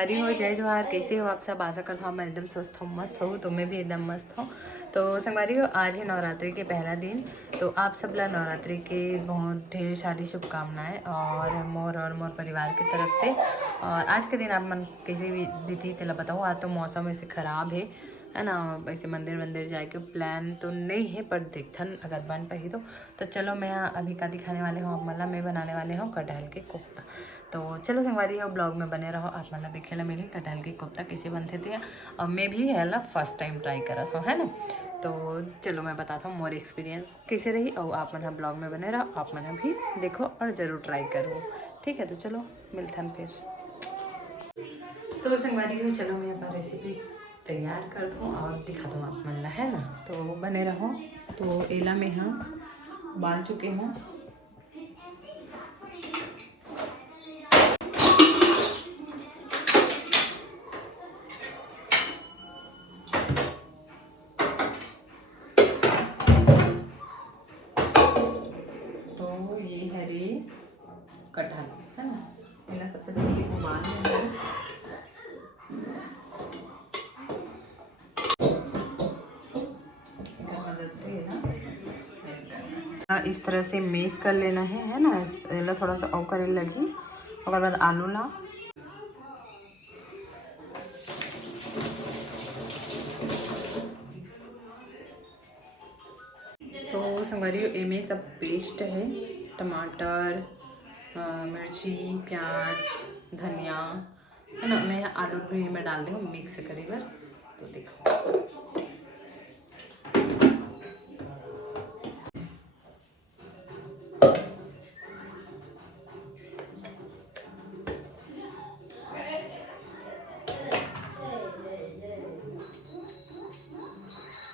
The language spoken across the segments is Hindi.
हरी हो, जय जोहार। कैसे हो आप सब? आशा करता हूँ मैं एकदम स्वस्थ हूँ, मस्त हूँ। तो मैं भी एकदम मस्त हूँ। तो संगवारी हो, आज है नवरात्रि के पहला दिन। तो आप सब ला नवरात्रि के बहुत ढेर सारी शुभकामनाएं और मोर परिवार की तरफ से। और आज के दिन आप मन कैसे भी बीती तेला बताओ। आज तो मौसम ऐसे ख़राब है ना। वैसे मंदिर वंदिर जाए के प्लान तो नहीं है, पर देखथन अगर बन पाई तो चलो। मैं अभी का दिखाने वाले हूँ मतलब मैं बनाने वाले हूँ कटहल के कोफ्ता। तो चलो संगवारी हो, ब्लॉग में बने रहो। आप मतलब देखे ला मेरे कटहल के कोफ्ता कैसे बनते थे। और मैं भी है ना फर्स्ट टाइम ट्राई करा था, है ना। तो चलो मैं बताता हूँ मोर एक्सपीरियंस कैसे रही। और आप मन ब्लॉग में बने रहो, आप मन भी देखो और ज़रूर ट्राई करो। ठीक है, तो चलो मिलते हैं फिर। तो संगवारी हो, चलो मैं अपना रेसिपी तैयार कर दूँ और दिखा दूँ आप मन ला, है ना। तो बने रहो। तो एला में हम उबाल चुके हूँ। तो ये है रे कटहल, है ना। पहला सबसे पहले उबाल लेंगे। इस तरह से मेस कर लेना है ना। इसला थोड़ा सा और करे लगी। और बाद आलू ला तो संगवारी एमे सब पेस्ट है। टमाटर, मिर्ची, प्याज, धनिया, है ना। मैं आलू भी में डाल दी हूँ मिक्स करी बर। तो देखो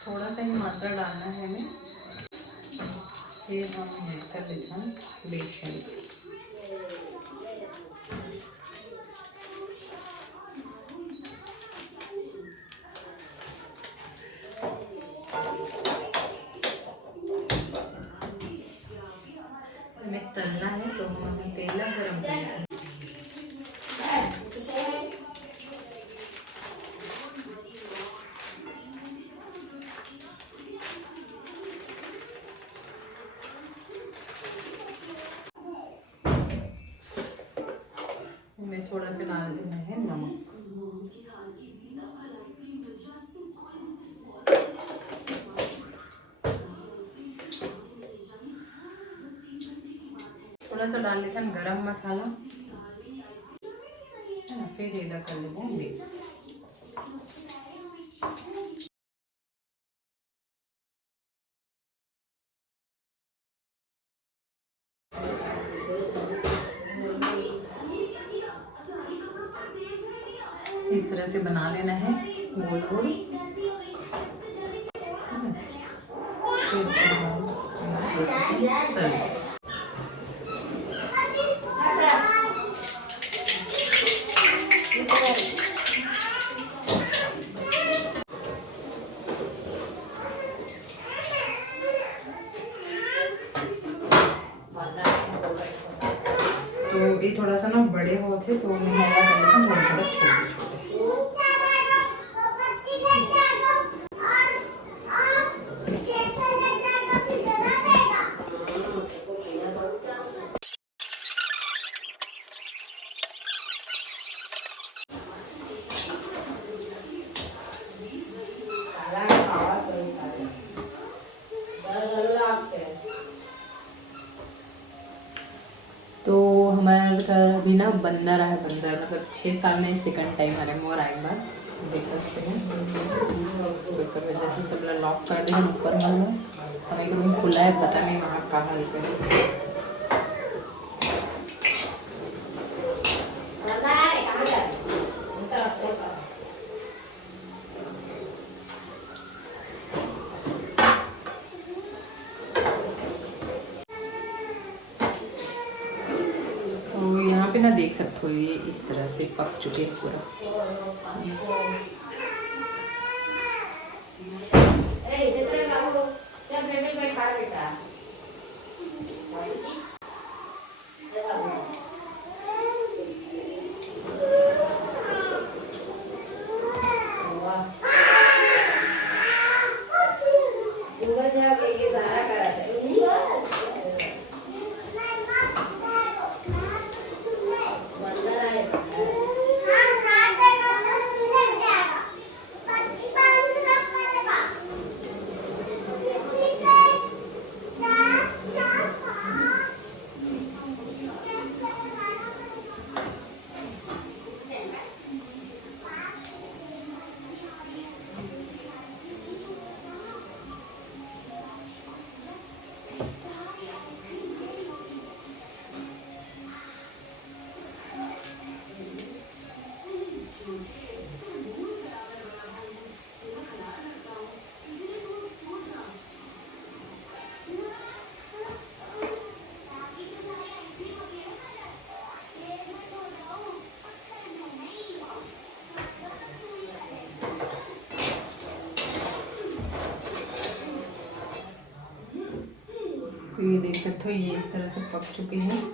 थोड़ा सा ही मात्रा डालना है हमें। फिर हम मिक्स कर देते हैं बेसन। हमें तलना है तो हम तेल गरम करना। हमें थोड़ा सा डाल देना है नमक। थोड़ा सा डाल लेते हैं गरम मसाला, है ना। फिर ये कर लेते हैं मिक्स। इस तरह से बना लेना है गोल गोल। तो ये थोड़ा सा ना बड़े होते तो मैं कर लेता हूँ थोड़ा थोड़ा छोटे छोटे। तो हमारा अभी ना बंदर है, बंदर मतलब 6 साल में सेकंड टाइम आ रहा है मोर एक बार, देख सकते हैं। तो इस वजह से सब लॉक कर दिया ऊपर में। और एक रूम खुला है, पता नहीं वहाँ कहाँ हल कर। तो यहाँ पे ना देख सकते हो ये इस तरह से पक चुके हैं पूरा। सकते हो ये इस तरह से पक चुकी है।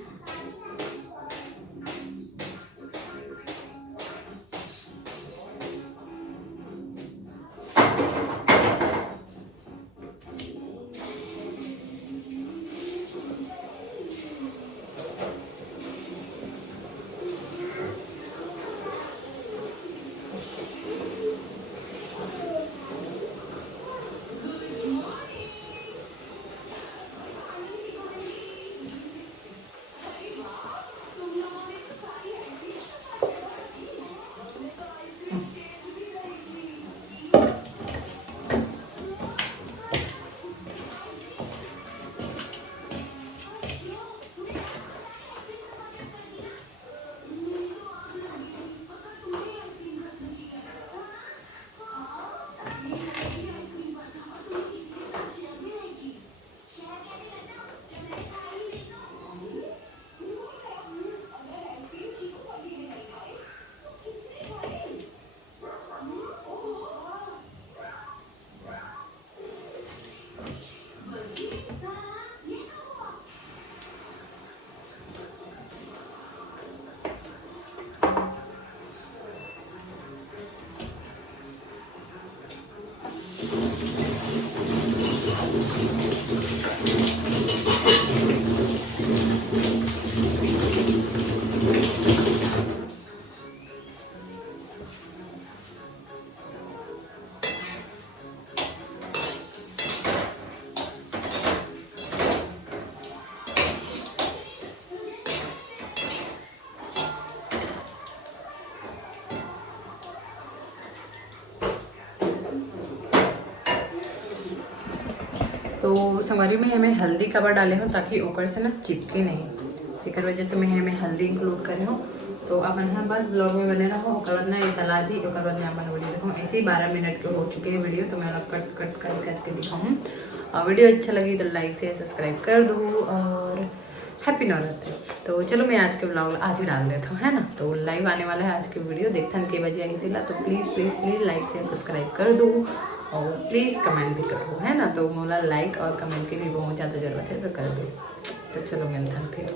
तो संगवारी में हमें हल्दी कबर डाले हो ताकि ऊपर से ना चिपके नहीं, जेकर वजह से मैं हमें हल्दी इंक्लूड करे हो। तो अपन हाँ बस ब्लॉग में बने रहो, ओकर बाद ना ये तला जी, ओकर बाद में अपन वीडियो देखो। ऐसे ही 12 मिनट के हो चुके हैं वीडियो, तो मैं कट कट कर करके दिखाऊँ। और वीडियो अच्छा लगी तो लाइक से सब्सक्राइब कर दो और हैप्पी नवरात्रि। तो चलो मैं आज के ब्लॉग आज ही डाल देता हूँ, है ना। तो लाइव आने वाला है आज की वीडियो, देखथन के बजे आई थी। तो प्लीज़ प्लीज़ प्लीज़ लाइक से सब्सक्राइब कर दो और प्लीज़ कमेंट भी करो, है ना। तो मोला लाइक और कमेंट की भी बहुत ज़्यादा ज़रूरत है, तो कर दो। तो चलो मिलते हैं फिर।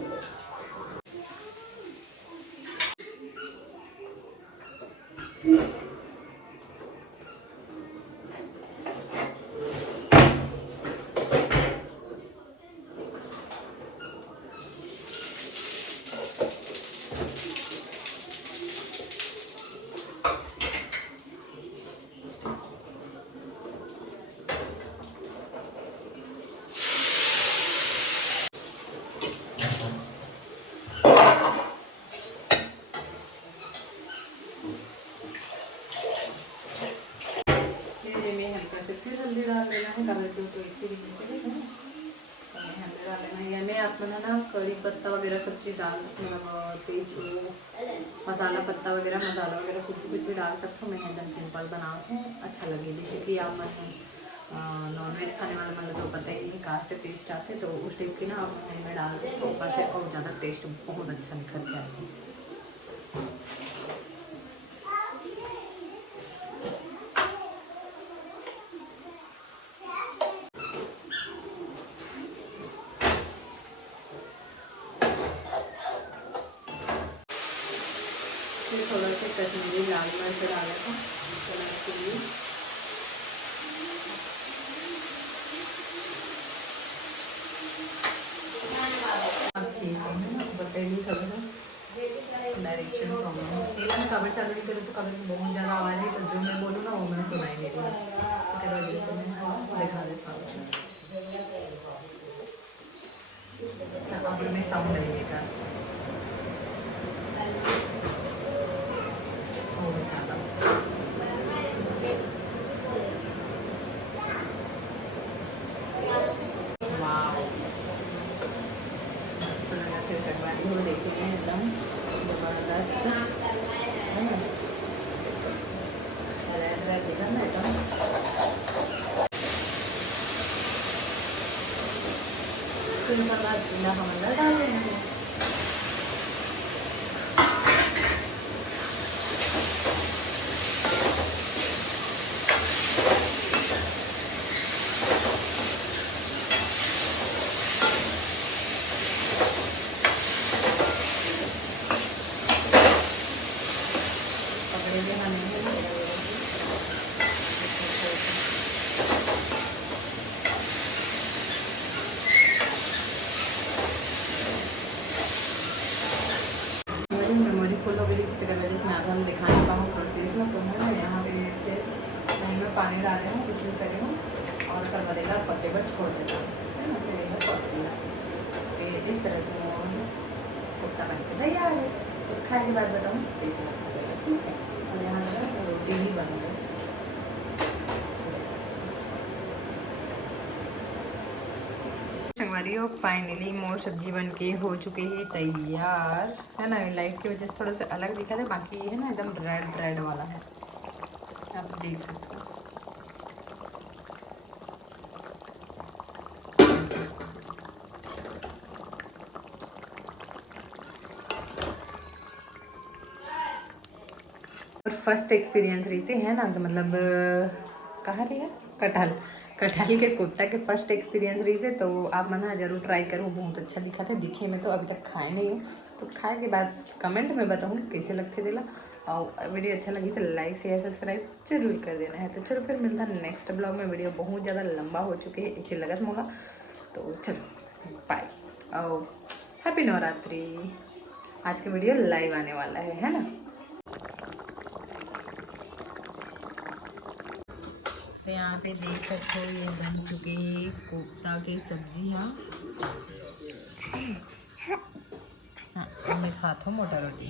फिर हल्दी डाल देना है, कलर के तो इसी तरीके से हल्दी डाल लेना है। मैं आप लोग ना कड़ी पत्ता वगैरह सब चीज़ डाल सकते हो, मतलब तेज वो मसाला पत्ता वगैरह मसाला वगैरह कुछ भी डाल सकते हो। मैं एकदम सिंपल बनाती हूँ, अच्छा लगे। जैसे कि आप नॉनवेज खाने वाले मतलब तो पता ही नहीं कहाँ से टेस्ट आते, तो उस टाइप की ना आप में डाल दो तो ऊपर से और ज़्यादा टेस्ट बहुत अच्छा निकल जाता है। फिर थोड़ा सा कश्मीरी लाल मिर्च डाला था कलर के लिए। अब ठीक है, बताइए थोड़ा सा डायरेक्शन प्रॉब्लम। कवर चालू नहीं करूँ तो कवर में बहुत ज़्यादा आवाज़ है, तो जो मैं बोलूँ ना वो मैंने सुनाई नहीं दिया, तो वजह से मैं दिखा देता हूँ। मैं साउंड लगेगा देखेंगे एकदम जबरदस्त हमला डाल देंगे। ये हमें मेमोरी फुल हो गई, इसकी वजह से मैं दिखा नहीं पाऊँ प्रोसेस में। तो मैं यहाँ पे टाइम में पानी डाल रही हूँ, कुछ भी कर रही हूँ और कर बनेगा पत्ते पर छोड़ देता हूँ, है ना। फिर यह पत्ता फिर इस तरह से कुत्ता बन के तैयार है। तो खाने के बाद बताऊँ कैसे लगता, ठीक है। और यहाँ रोटी भी बन गई। हमारी और फाइनली मोर सब्जी बन के हो चुकी है तैयार, है ना। लाइट की वजह से थोड़ा सा अलग दिखा था, बाकी ये है ना एकदम रेड रेड वाला है, आप देख सकते हो। और फर्स्ट एक्सपीरियंस रही से है ना, तो मतलब कहाँ लिया कटहल कटहल के कोफ्ता के फर्स्ट एक्सपीरियंस रही से। तो आप मना ज़रूर ट्राई करो, बहुत अच्छा दिखा था दिखे में। तो अभी तक खाए नहीं हो, तो खाए के बाद कमेंट में बताऊँ कैसे लगते दिला। और वीडियो अच्छा लगी तो लाइक शेयर सब्सक्राइब जरूर कर देना है। तो चलो फिर मिलता है नेक्स्ट ब्लॉग में। वीडियो बहुत ज़्यादा लंबा हो चुके हैं, इसे लगत मोला। तो चलो बाय और हैप्पी नवरात्रि। आज का वीडियो लाइव आने वाला है ना। तो यहाँ पे देख सकते हो ये बन चुके हैं कोफ्ता की सब्जी। हाँ मैं खाता हूँ मोटा रोटी।